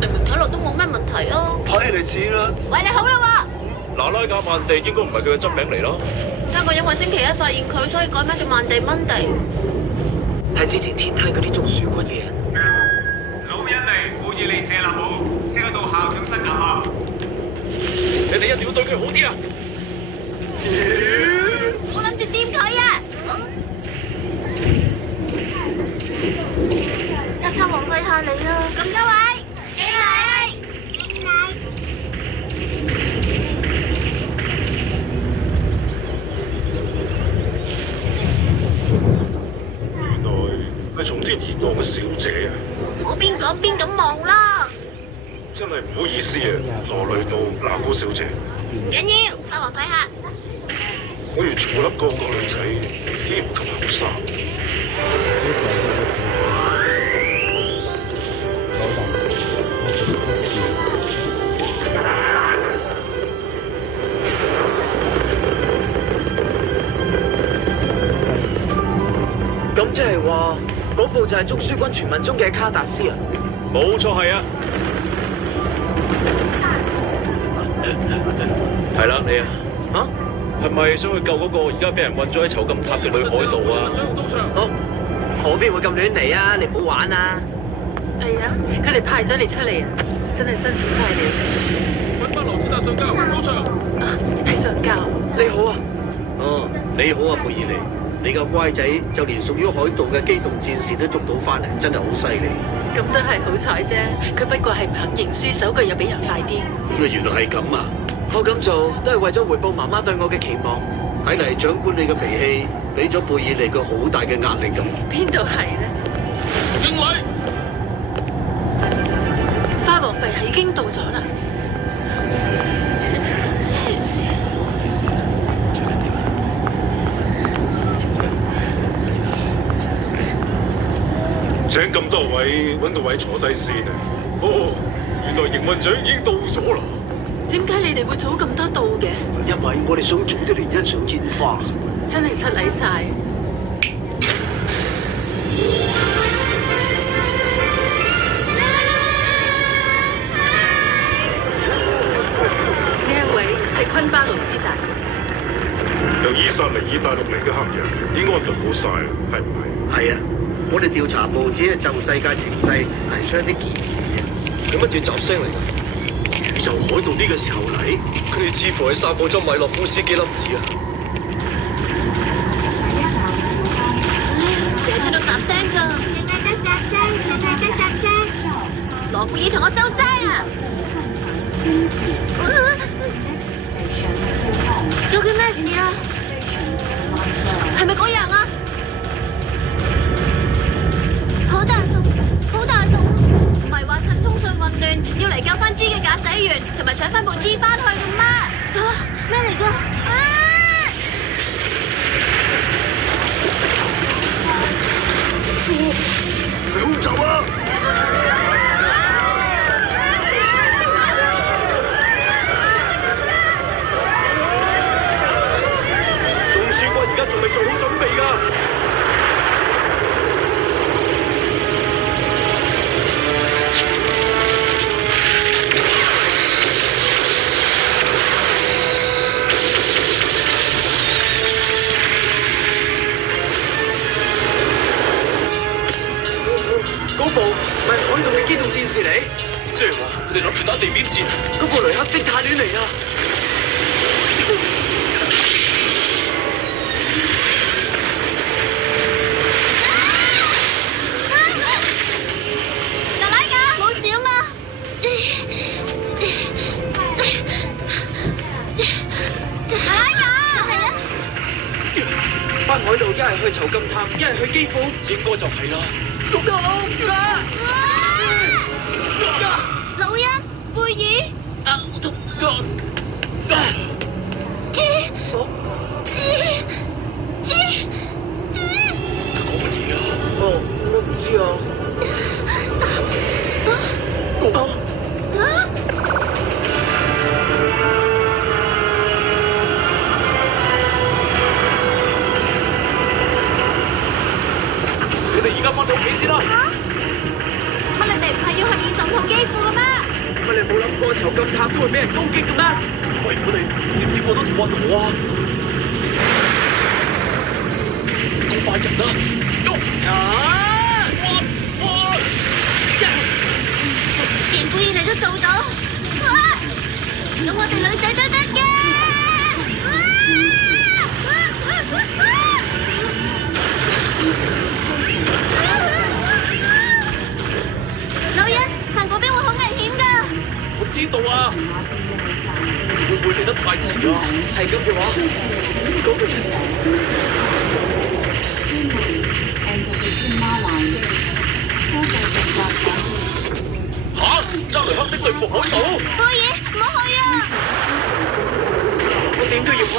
明明睇落都冇咩問題啊。睇嚟似啦。喂，你好啦嗱拉加曼地應該唔係佢嘅真名嚟咯。喎，因為星期一發現佢，所以改名做曼地蚊地。係之前天梯嗰啲中樹軍嘅人。老恩嚟，貝爾利謝納姆，即刻到校長室集合。你哋一定要對佢好啲啊！我諗住掂佢啊！阿卡皇陛下你啊！咁多位，敬禮。原來係從天而降嘅小姐啊！我邊講邊咁望啦。真係唔好意思啊，羅累到拿高小姐。唔緊要，阿皇陛下。我完全冇諗過個女仔竟然咁後生。咁即係話，嗰部就係中書軍傳聞中嘅卡達斯啊？冇錯係啊。係啦，你啊，啊？係咪想去救嗰個而家俾人困咗喺囚禁塔嘅女海盜啊？哦，我邊會咁亂嚟啊？你唔好玩啊！係啊，佢哋派咗你出嚟啊，真係辛苦晒你。揾翻羅斯達上交，到場。啊，係上教。你好啊，哦，你好啊，貝爾尼，你個乖仔就連屬於海盜嘅機動戰士都捉到翻嚟，真係好犀利。咁都係好彩啫，佢不過係唔肯認輸，手腳又比人快啲。原來係咁啊！我咁做都係為咗回報媽媽對我嘅期望。睇嚟長官你嘅脾氣俾咗貝爾尼佢好大嘅壓力咁。邊度係呢？敬禮。花皇陛下已經到咗啦。請咁多位揾個位坐低先啊！哦，原來營運長已經到咗啦。點解你哋會早咁多到嘅？因為我哋想早啲嚟欣賞煙花。真係失禮晒。呢一位係昆巴魯斯達。由伊薩尼爾大陸嚟嘅黑人已經安頓好晒，係唔係？係啊，我哋調查部只係就世界情勢提出一啲建議。有乜嘢雜聲嚟㗎？宇宙海盜呢個時候嚟？佢哋似乎係散佈咗米洛夫斯基粒子啊！淨係聽到雜聲咋？淨係得雜聲。羅貝爾同我收聲啊！究竟咩事啊？係咪嗰樣啊？好大洞，好大洞！唔係話趁通訊混亂要嚟救翻 G 嘅駕駛員，同埋搶翻部 G 翻去嘅咩？咩嚟㗎？係空襲啊！中書軍而家仲未做好準備㗎。嗰部咪海盜嘅機動戰士嚟？即係話佢哋諗住打地面戰。嗰部雷克的太亂嚟啊！格拉㗎，冇事啊嘛？格拉㗎，係啊！班海盜一係去囚禁塔，一係去基輔，應該就係啦。老恩，貝爾，佢講乜嘢啊？哦，我唔知啊。你哋而家翻到屋企先啦。過囚禁塔都會俾人攻擊嘅咩？喂，我哋點接過到條運河啊？嗰班人啊！連貝爾尼都做到，哇！咁我哋女仔都得嘅。老人行嗰邊會好危險㗎。我知道啊，會唔會嚟得太遲啊？係咁嘅話，嗰個揸雷克的對付海島。貝爾，唔好去啊！我點都要去。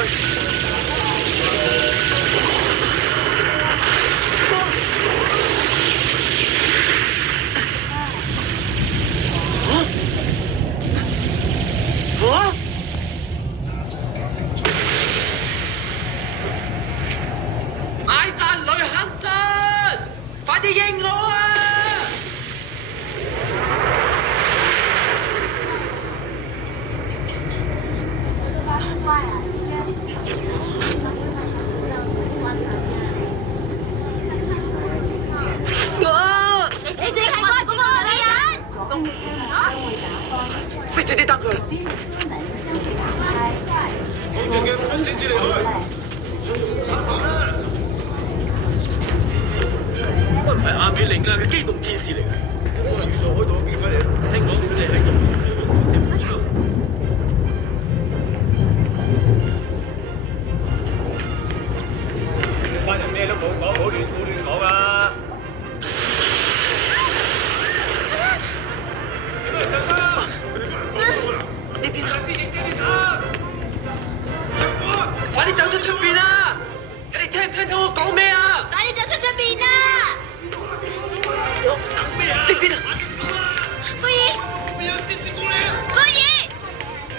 艾達雷克特，快啲應我啊！你淨係掛住嗰個女人。熄咗啲燈佢。安靜嘅，唔准擅自離開。應該唔係亞美尼亞嘅機動戰士嚟嘅。可能遇咗海盜嘅警戒嚟。聽講佢哋係做射步槍。班人咩都冇講，冇亂講啊！有冇人受傷？呢邊啊！先認真啲打！快啲走出出邊啊！你哋聽唔聽到我講咩啊？快啲走出出邊啊！等咩啊？呢邊啊！貝爾，邊有支持過你啊！